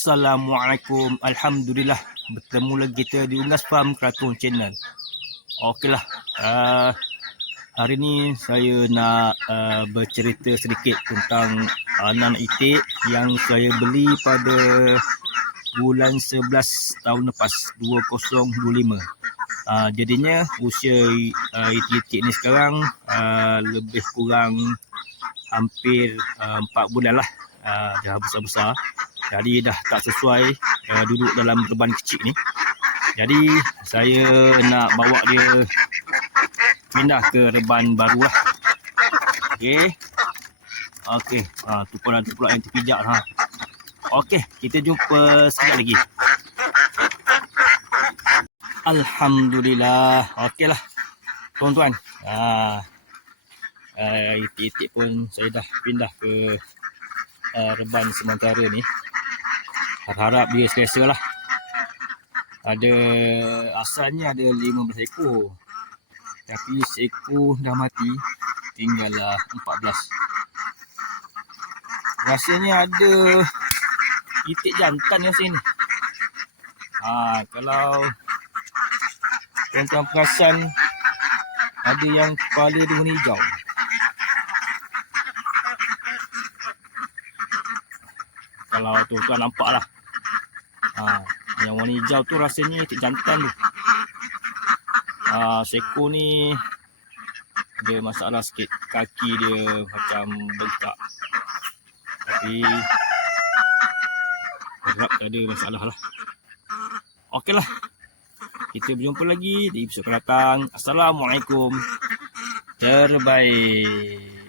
Assalamualaikum. Alhamdulillah, bertemu lagi kita di Unggas Farm Kraton Channel. Okeylah, hari ni saya nak bercerita sedikit tentang anak itik yang saya beli pada bulan 11 tahun lepas, 2025. Jadinya usia itik-itik ni sekarang lebih kurang hampir 4 bulan lah. Dah besar-besar, jadi dah tak sesuai duduk dalam reban kecil ni. Jadi saya nak bawa dia pindah ke reban baru lah. Okey, tu pula yang terpijak ha. Okey, kita jumpa sekejap lagi. Alhamdulillah. Okeylah tuan-tuan, itik-itik pun saya dah pindah ke reban sementara ni. Harap dia selesa lah. Asalnya ada 15 ekor, tapi seekor dah mati, tinggallah 14. Rasanya ada itik jantan yang sini. Kalau tuan-tuan perasan, ada yang kepala dia warna hijau. Kalau tuan-tuan nampak lah, yang warna hijau tu rasanya itik jantan tu. Seekor ni ada masalah sikit, kaki dia macam bengkak, tapi harap tak ada masalah lah. Okeylah, kita berjumpa lagi di episod akan datang. Assalamualaikum. Terbaik.